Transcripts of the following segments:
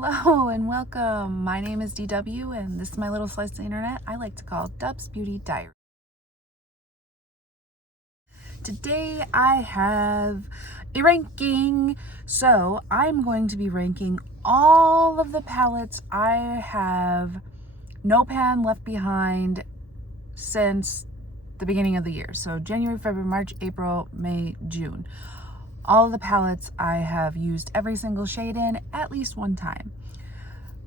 Hello and welcome. My name is DW and this is my little slice of the internet I like to call Dub's Beauty Diary. Today I have a ranking. So I'm going to be ranking all of the palettes I have no pan left behind since the beginning of the year. So January, February, March, April, May, June. All of the palettes I have used every single shade in at least one time.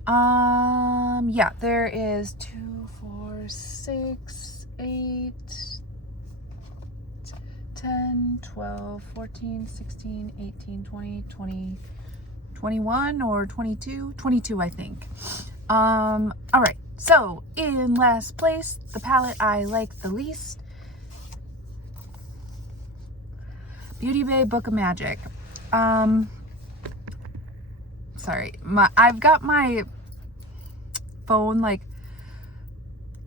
Yeah, there is 2, 4, 6, 8, 10, 12, 14, 16, 18, 20, 21 or 22, I think. All right, so in last place, the palette I like the least, Beauty Bay Book of Magic. Sorry, I've got my phone like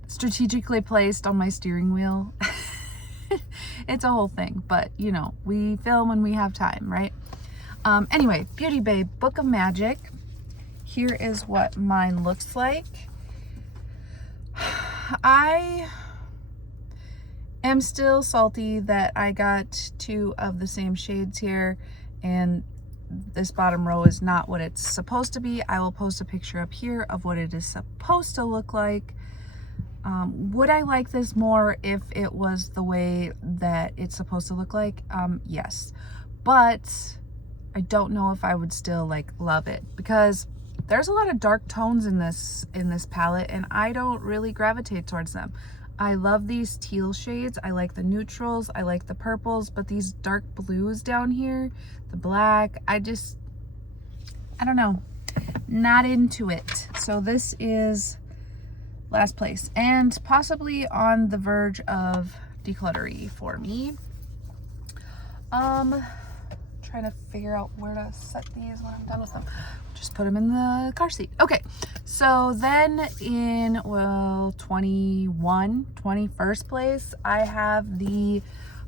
strategically placed on my steering wheel. It's a whole thing, but you know, we film when we have time, right? Anyway, Beauty Bay Book of Magic. Here is what mine looks like. I am still salty that I got 2 of the same shades here and this bottom row is not what it's supposed to be. I will post a picture up here of what it is supposed to look like. Would I like this more if it was the way that it's supposed to look like? Yes, but I don't know if I would still like love it because there's a lot of dark tones in this palette and I don't really gravitate towards them. I love these teal shades. I like the neutrals. I like the purples, but these dark blues down here, the black, I don't know, not into it. So this is last place and possibly on the verge of decluttery for me. Trying to figure out where to set these when I'm done with them. Just put them in the car seat. Okay, so then in, well, 21st place, I have the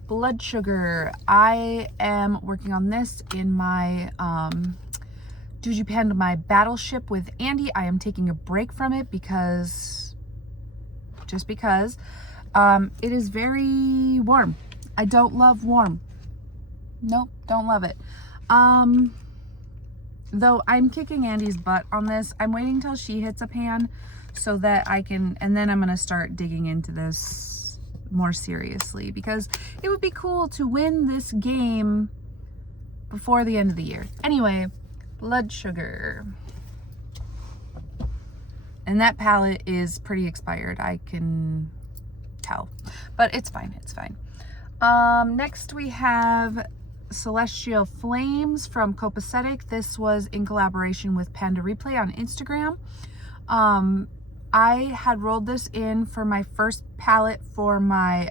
Blood Sugar. I am working on this in my my battleship with Andy. I am taking a break from it just because it is very warm. I don't love warm. Nope, don't love it. Though I'm kicking Andy's butt on this. I'm waiting till she hits a pan so that I can, and then I'm going to start digging into this more seriously because it would be cool to win this game before the end of the year. Anyway, Blood Sugar. And that palette is pretty expired. I can tell, but it's fine. It's fine. Next we have Celestial Flames from Copacetic. This was in collaboration with Panda Replay on Instagram. I had rolled this in for my first palette for my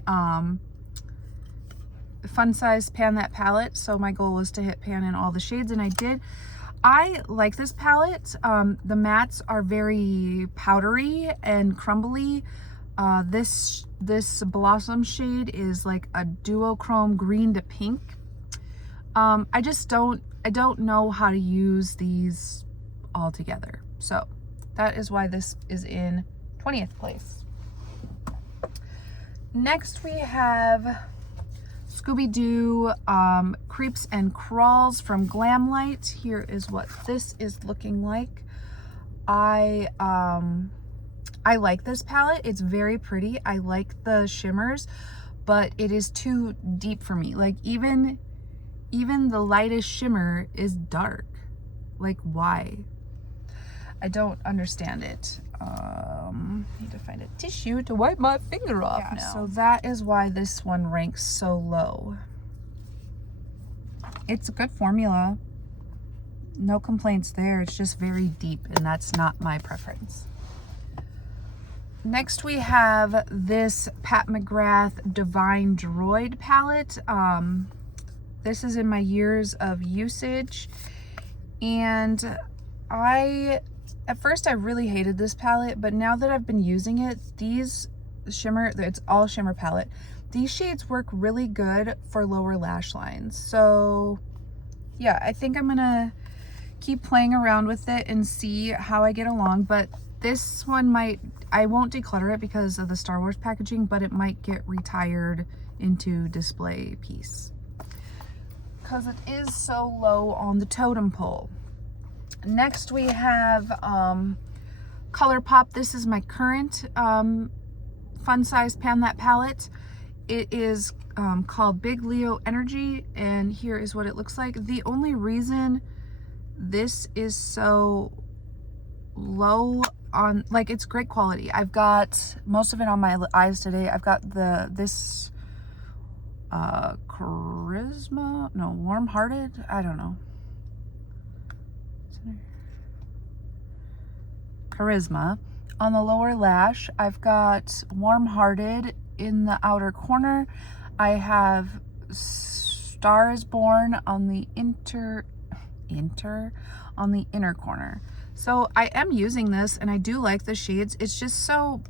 fun size Pan That palette. So my goal was to hit pan in all the shades and I did. I like this palette. The mattes are very powdery and crumbly. This Blossom shade is like a duochrome green to pink. I don't know how to use these all together. So that is why this is in 20th place. Next we have Scooby-Doo Creeps and Crawls from Glamlight. Here is what this is looking like. I like this palette. It's very pretty. I like the shimmers, but it is too deep for me. Like even the lightest shimmer is dark. Like why? I don't understand it. Need to find a tissue to wipe my finger off now. So that is why this one ranks so low. It's a good formula. No complaints there. It's just very deep and that's not my preference. Next we have this Pat McGrath Divine Droid palette. This is in my years of usage and at first I really hated this palette, but now that I've been using it, these shimmer, it's all shimmer palette. These shades work really good for lower lash lines. So yeah, I think I'm gonna keep playing around with it and see how I get along, but this one might, I won't declutter it because of the Star Wars packaging, but it might get retired into display piece because it is so low on the totem pole. Next we have ColourPop. This is my current fun size Pan That palette. It is called Big Leo Energy, and here is what it looks like. The only reason this is so low on, like, it's great quality. I've got most of it on my eyes today. I've got this Warm Hearted, I don't know, Charisma on the lower lash. I've got Warm Hearted in the outer corner. I have Star is Born on the on the inner corner. So I am using this and I do like the shades. It's just so,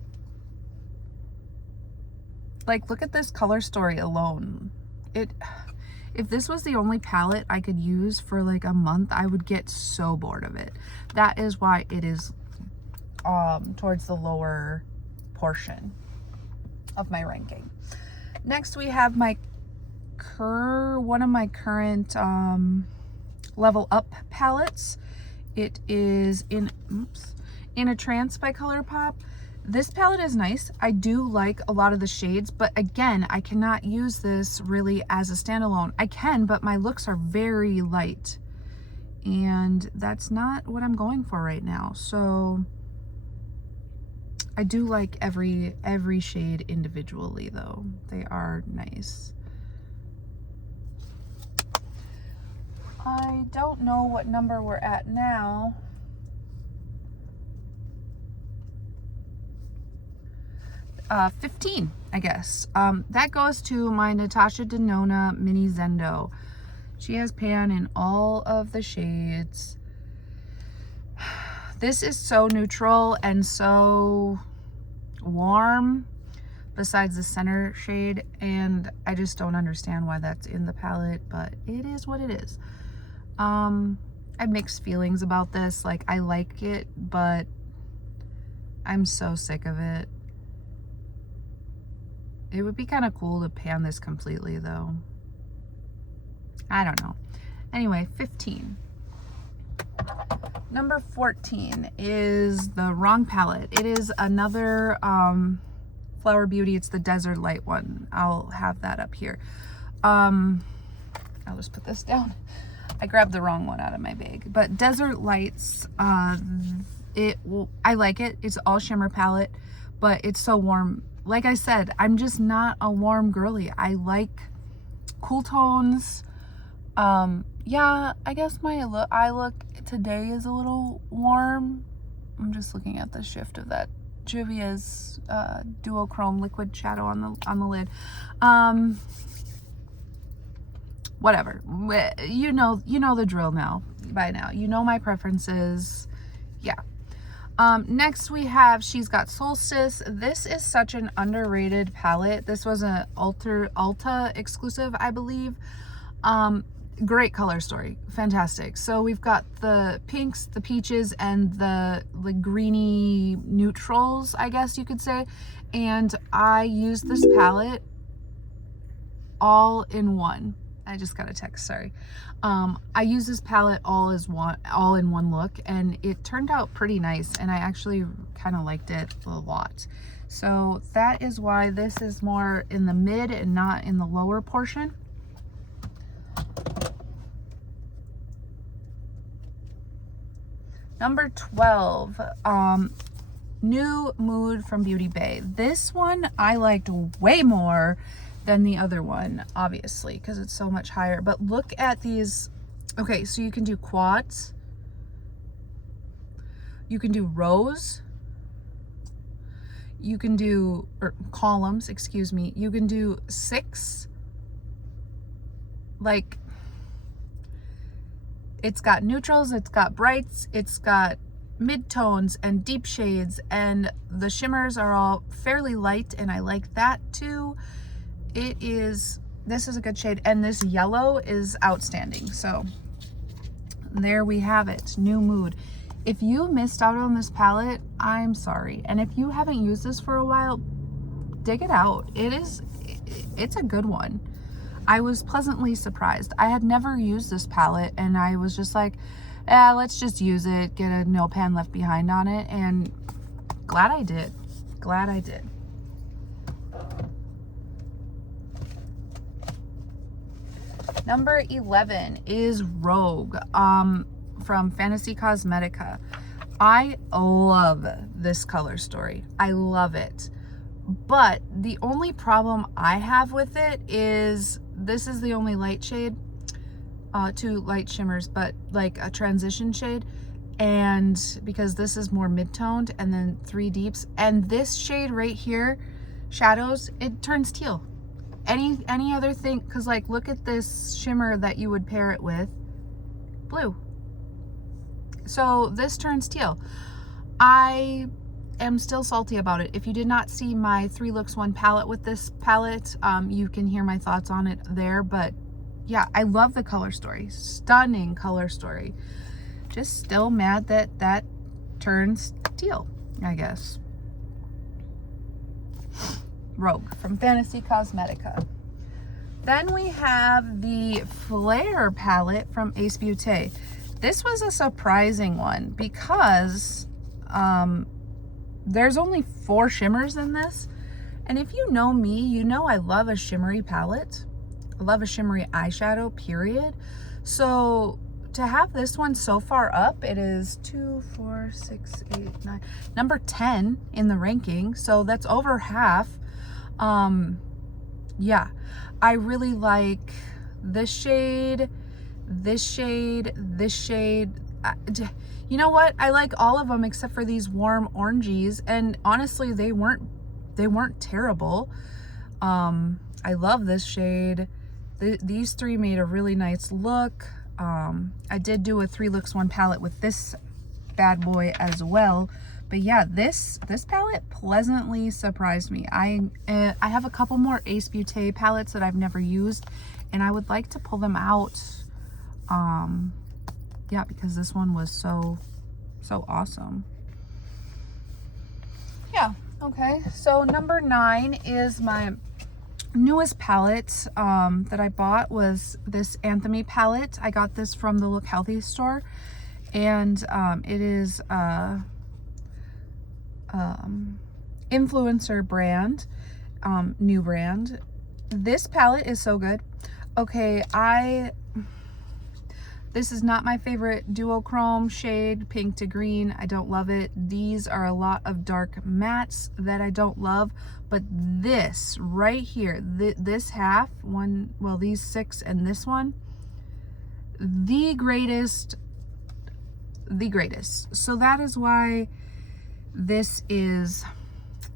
like, look at this color story alone. If this was the only palette I could use for like a month, I would get so bored of it. That is why it is towards the lower portion of my ranking. Next we have my one of my current Level Up palettes. It is in a Trance by ColourPop. This palette is nice. I do like a lot of the shades, but again, I cannot use this really as a standalone. I can, but my looks are very light, and that's not what I'm going for right now. So I do like every shade individually though. They are nice. I don't know what number we're at now. Uh, 15, I guess. That goes to my Natasha Denona Mini Zendo. She has pan in all of the shades. This is so neutral and so warm besides the center shade, and I just don't understand why that's in the palette, but it is what it is. I have mixed feelings about this. Like, I like it, but I'm so sick of it. It would be kind of cool to pan this completely though. I don't know. Anyway, 15. Number 14 is the wrong palette. It is another Flower Beauty. It's the Desert Light one. I'll have that up here. I'll just put this down. I grabbed the wrong one out of my bag. But Desert Lights, I like it. It's all shimmer palette, but it's so warm. Like I said, I'm just not a warm girly. I like cool tones. Yeah, I guess my eye look today is a little warm. I'm just looking at the shift of that Juvia's duochrome liquid shadow on the lid. Whatever. You know the drill now. By now, you know my preferences. Yeah. Next we have She's Got Solstice. This is such an underrated palette. This was an Ulta exclusive, I believe. Great color story, fantastic. So we've got the pinks, the peaches, and the greeny neutrals, I guess you could say. And I use this palette all in one. I just got a text, sorry. I use this palette all in one look, and it turned out pretty nice, and I actually kind of liked it a lot. So that is why this is more in the mid and not in the lower portion. Number 12, New Mood from Beauty Bay. This one I liked way more than the other one, obviously, because it's so much higher. But look at these. Okay, so you can do quads. You can do rows. You can do, or columns, excuse me. You can do 6. Like, it's got neutrals, it's got brights, it's got mid-tones and deep shades, and the shimmers are all fairly light, and I like that too. This is a good shade, and this yellow is outstanding. So there we have it. New Mood. If you missed out on this palette, I'm sorry. And if you haven't used this for a while, dig it out. It's a good one. I was pleasantly surprised. I had never used this palette, and I was just like, let's just use it, get a no pan left behind on it, and glad I did. Glad I did. Number 11 is Rogue from Fantasy Cosmetica. I love this color story. I love it. But the only problem I have with it is this is the only light shade, 2 light shimmers, but like a transition shade. And because this is more mid-toned, and then 3 deeps. And this shade right here, shadows, it turns teal. Any other thing, because like look at this shimmer that you would pair it with, blue. So this turns teal. I am still salty about it. If you did not see my 3 looks 1 palette with this palette, you can hear my thoughts on it there. But yeah, I love the color story. Stunning color story. Just still mad that that turns teal, I guess. Rogue from Fantasy Cosmetica. Then we have the Flare palette from Ace Beauté. This was a surprising one because there's only 4 shimmers in this. And if you know me, you know I love a shimmery palette. I love a shimmery eyeshadow, period. So to have this one so far up, it is 2, 4, 6, 8, 9, number 10 in the ranking. So that's over half. Yeah, I really like this shade, this shade, this shade. You know what? I like all of them except for these warm oranges, and honestly, they weren't terrible. I love this shade. These 3 made a really nice look. I did do a 3 looks 1 palette with this bad boy as well. But yeah, this palette pleasantly surprised me. I have a couple more Ace Beauté palettes that I've never used, and I would like to pull them out. Yeah, because this one was so awesome. Yeah, okay. So number 9 is my newest palette that I bought, was this Anthemy palette. I got this from the Look Healthy store, and it is influencer brand, new brand. This palette is so good. Okay, this is not my favorite duochrome shade, pink to green. I don't love it. These are a lot of dark mattes that I don't love, but this right here, this half one, well, these 6 and this one, the greatest. So that is why this is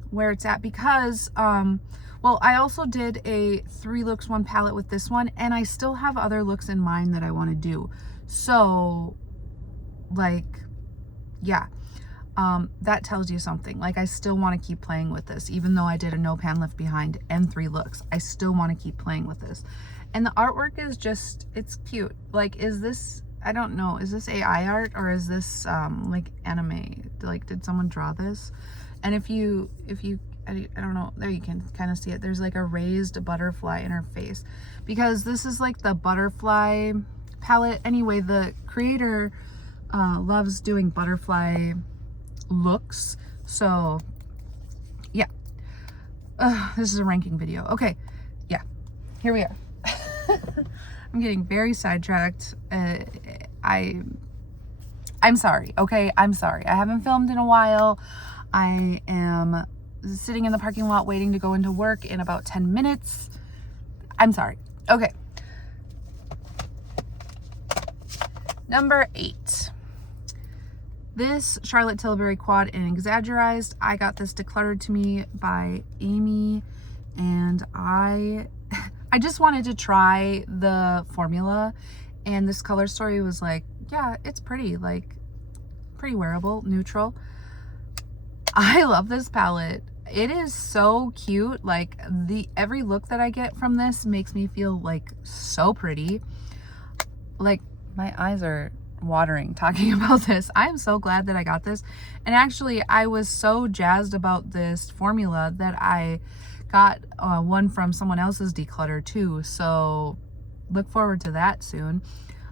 where it's at, because well, I also did a 3 looks 1 palette with this one, and I still have other looks in mind that I want to do. So like, yeah, that tells you something. Like, I still want to keep playing with this, even though I did a no pan left behind and 3 looks. I still want to keep playing with this, and the artwork is just, it's cute. Like, is this, I don't know, is this AI art, or is this like anime? Like, did someone draw this? And if you I don't know, there you can kind of see it. There's like a raised butterfly in her face, because this is like the butterfly palette. Anyway, the creator loves doing butterfly looks. So yeah, this is a ranking video. Okay, yeah, here we are. I'm getting very sidetracked. I'm sorry, okay? I'm sorry. I haven't filmed in a while. I am sitting in the parking lot waiting to go into work in about 10 minutes. I'm sorry. Okay. Number 8. This Charlotte Tilbury Quad in Exaggerized. I got this decluttered to me by Amy, and I just wanted to try the formula, and this color story was like, yeah, it's pretty, like pretty wearable, neutral. I love this palette. It is so cute. Like, every look that I get from this makes me feel like so pretty. Like, my eyes are watering talking about this. I am so glad that I got this. And actually, I was so jazzed about this formula that I got one from someone else's declutter too. So look forward to that soon.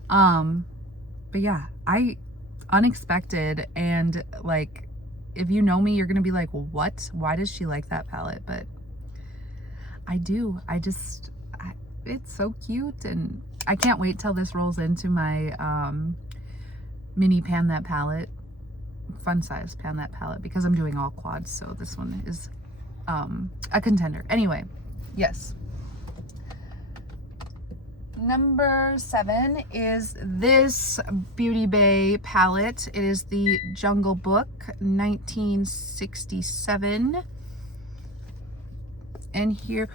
But yeah, unexpected, and like, if you know me, you're gonna be like, what? Why does she like that palette? But I do. It's so cute, and I can't wait till this rolls into my mini Pan That palette, fun size Pan That palette, because I'm doing all quads, so this one is a contender. Anyway, yes. Number 7 is this Beauty Bay palette. It is the Jungle Book 1967. And here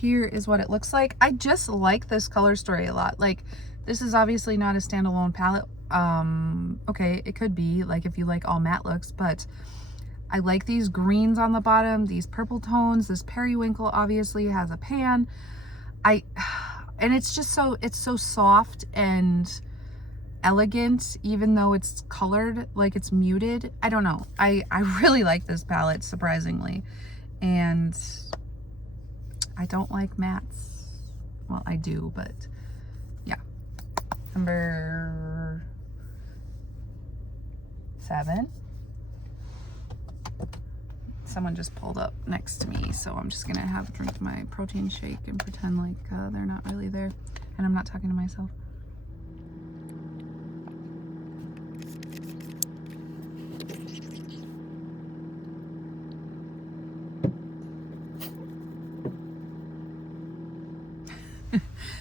is what it looks like. I just like this color story a lot. Like, this is obviously not a standalone palette. Okay, it could be, like, if you like all matte looks, but I like these greens on the bottom, these purple tones. This periwinkle obviously has a pan. And it's just it's so soft and elegant, even though it's colored, like it's muted. I don't know. I really like this palette, surprisingly. And I don't like mattes. Well, I do, but yeah. Number 7. Someone just pulled up next to me, so I'm just gonna have a drink my protein shake and pretend like they're not really there, and I'm not talking to myself.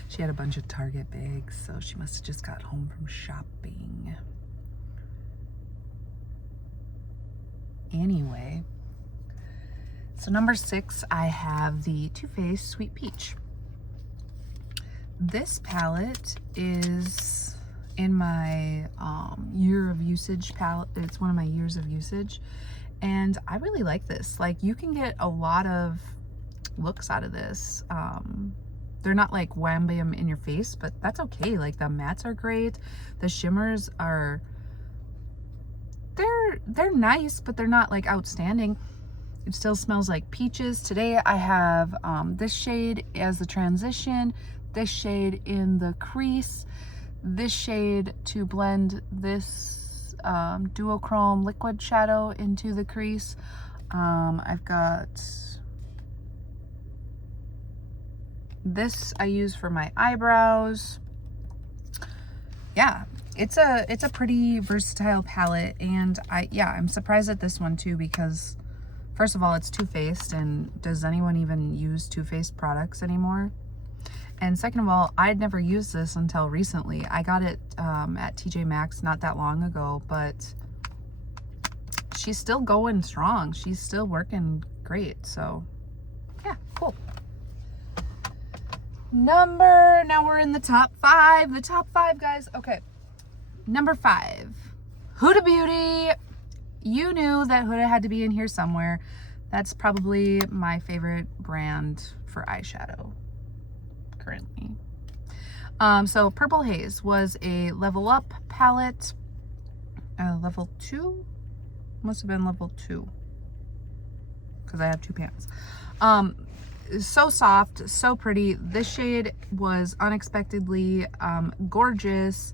She had a bunch of Target bags, so she must have just got home from shopping. Anyway, so number 6, I have the Too Faced Sweet Peach. This palette is in my year of usage palette. It's one of my years of usage, and I really like this. Like, you can get a lot of looks out of this. They're not like wham bam in your face, but that's okay. Like, the mattes are great. The shimmers are, they're nice, but they're not like outstanding. It still smells like peaches. Today I have this shade as the transition, this shade in the crease, this shade to blend this duochrome liquid shadow into the crease. I've got this I use for my eyebrows. Yeah, it's a pretty versatile palette, and I'm surprised at this one too, because first of all, it's Too Faced, and does anyone even use Too Faced products anymore? And second of all, I'd never used this until recently. I got it at TJ Maxx not that long ago, but she's still going strong. She's still working great, so yeah, cool. Now we're in the top 5. The top 5, guys. Okay. Number 5, Huda Beauty. You knew that Huda had to be in here somewhere. That's probably my favorite brand for eyeshadow currently. So Purple Haze was a Level Up palette. Level 2? Must have been level 2, because I have 2 pans. So soft, so pretty. This shade was unexpectedly gorgeous.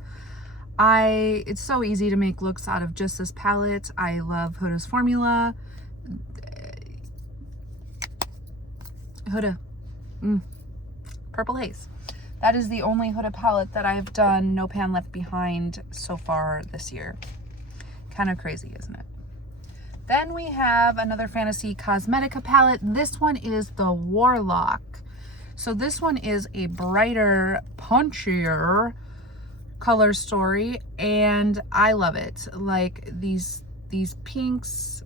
It's so easy to make looks out of just this palette. I love Huda's formula. Huda. Purple Haze. That is the only Huda palette that I've done no pan left behind so far this year. Kind of crazy, isn't it? Then we have another Fantasy Cosmetica palette. This one is the Warlock. So this one is a brighter, punchier color story, and I love it. Like, these pinks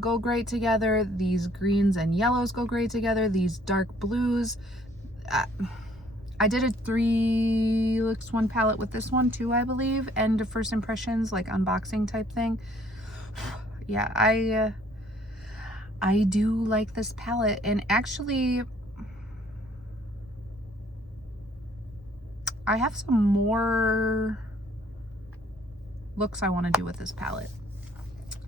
go great together, these greens and yellows go great together, these dark blues. I did a 3 looks 1 palette with this one too, I believe, and a first impressions, like unboxing type thing. Yeah, I do like this palette, and actually I have some more looks I want to do with this palette.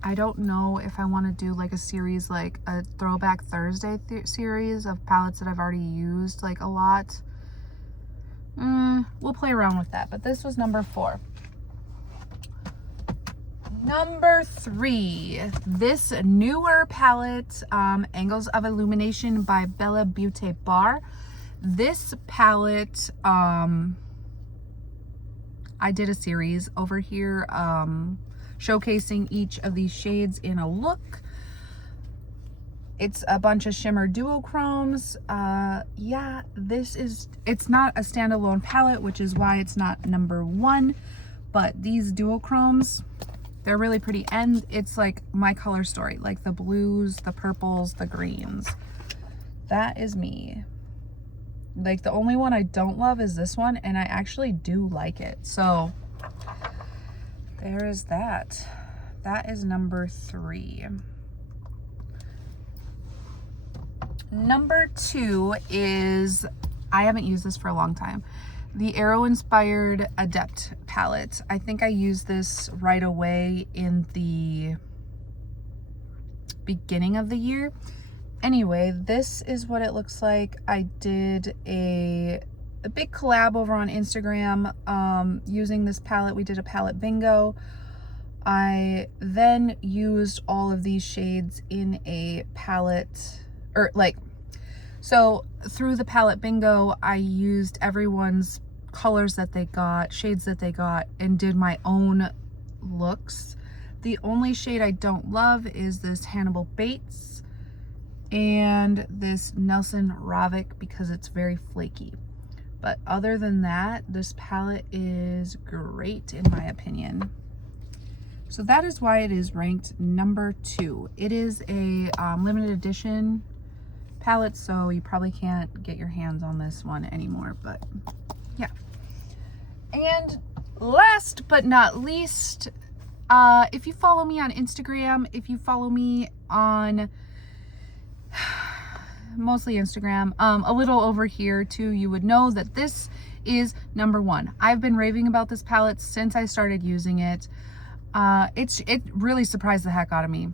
I don't know if I want to do like a series, like a Throwback Thursday series of palettes that I've already used like a lot. We'll play around with that, but this was number 4. Number 3, this newer palette, Angles of Illumination by Bella Beauté Bar. This palette, I did a series over here showcasing each of these shades in a look. It's a bunch of shimmer duochromes. Yeah, it's not a standalone palette, which is why it's not number 1, but these duochromes, they're really pretty, and it's like my color story, like the blues, the purples, the greens. That is me. Like the only one I don't love is this one, and I actually do like it. So there is that. That is number 3. Number 2 is, I haven't used this for a long time, the Aero Inspired Adept palette. I think I used this right away in the beginning of the year. Anyway, this is what it looks like. I did a big collab over on Instagram using this palette. We did a palette bingo. I then used all of these shades in a palette, or like, so through the palette bingo, I used everyone's colors that they got, shades that they got, and did my own looks. The only shade I don't love is this Hannibal Bates and this Nelson Ravic because it's very flaky. But other than that, this palette is great in my opinion. So that is why it is ranked number 2. It is a limited edition palette, so you probably can't get your hands on this one anymore, but yeah. And last but not least, if you follow me on Instagram, if you follow me on mostly Instagram, a little over here too, you would know that this is number 1. I've been raving about this palette since I started using it. It really surprised the heck out of me.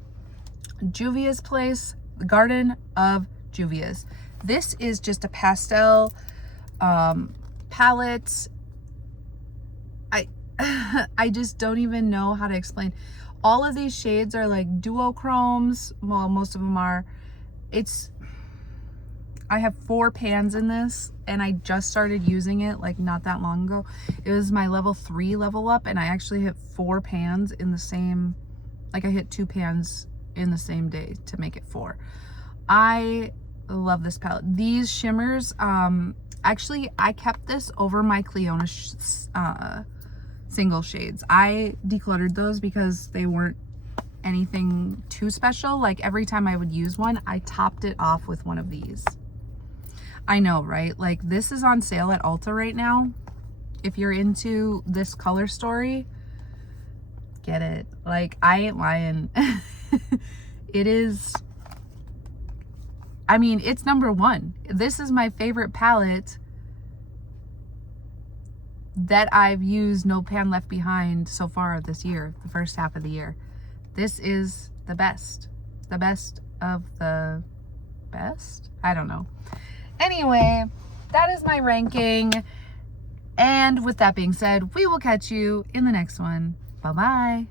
Juvia's Place, the Garden of Juvia's. This is just a pastel palette. I just don't even know how to explain. All of these shades are like duochromes. Well, most of them are. I have 4 pans in this, and I just started using it like not that long ago. It was my level 3 level up, and I actually hit 4 pans in the same, like I hit 2 pans in the same day to make it 4. I love this palette. These shimmers, actually I kept this over my Cleona single shades. I decluttered those because they weren't anything too special. Like every time I would use one, I topped it off with one of these. I know, right? Like this is on sale at Ulta right now. If you're into this color story, get it. Like I ain't lying. It is, I mean, it's number 1. This is my favorite palette that I've used, no pan left behind so far this year, the first half of the year. This is the best of the best. I don't know. Anyway, that is my ranking. And with that being said, we will catch you in the next one. Bye-bye.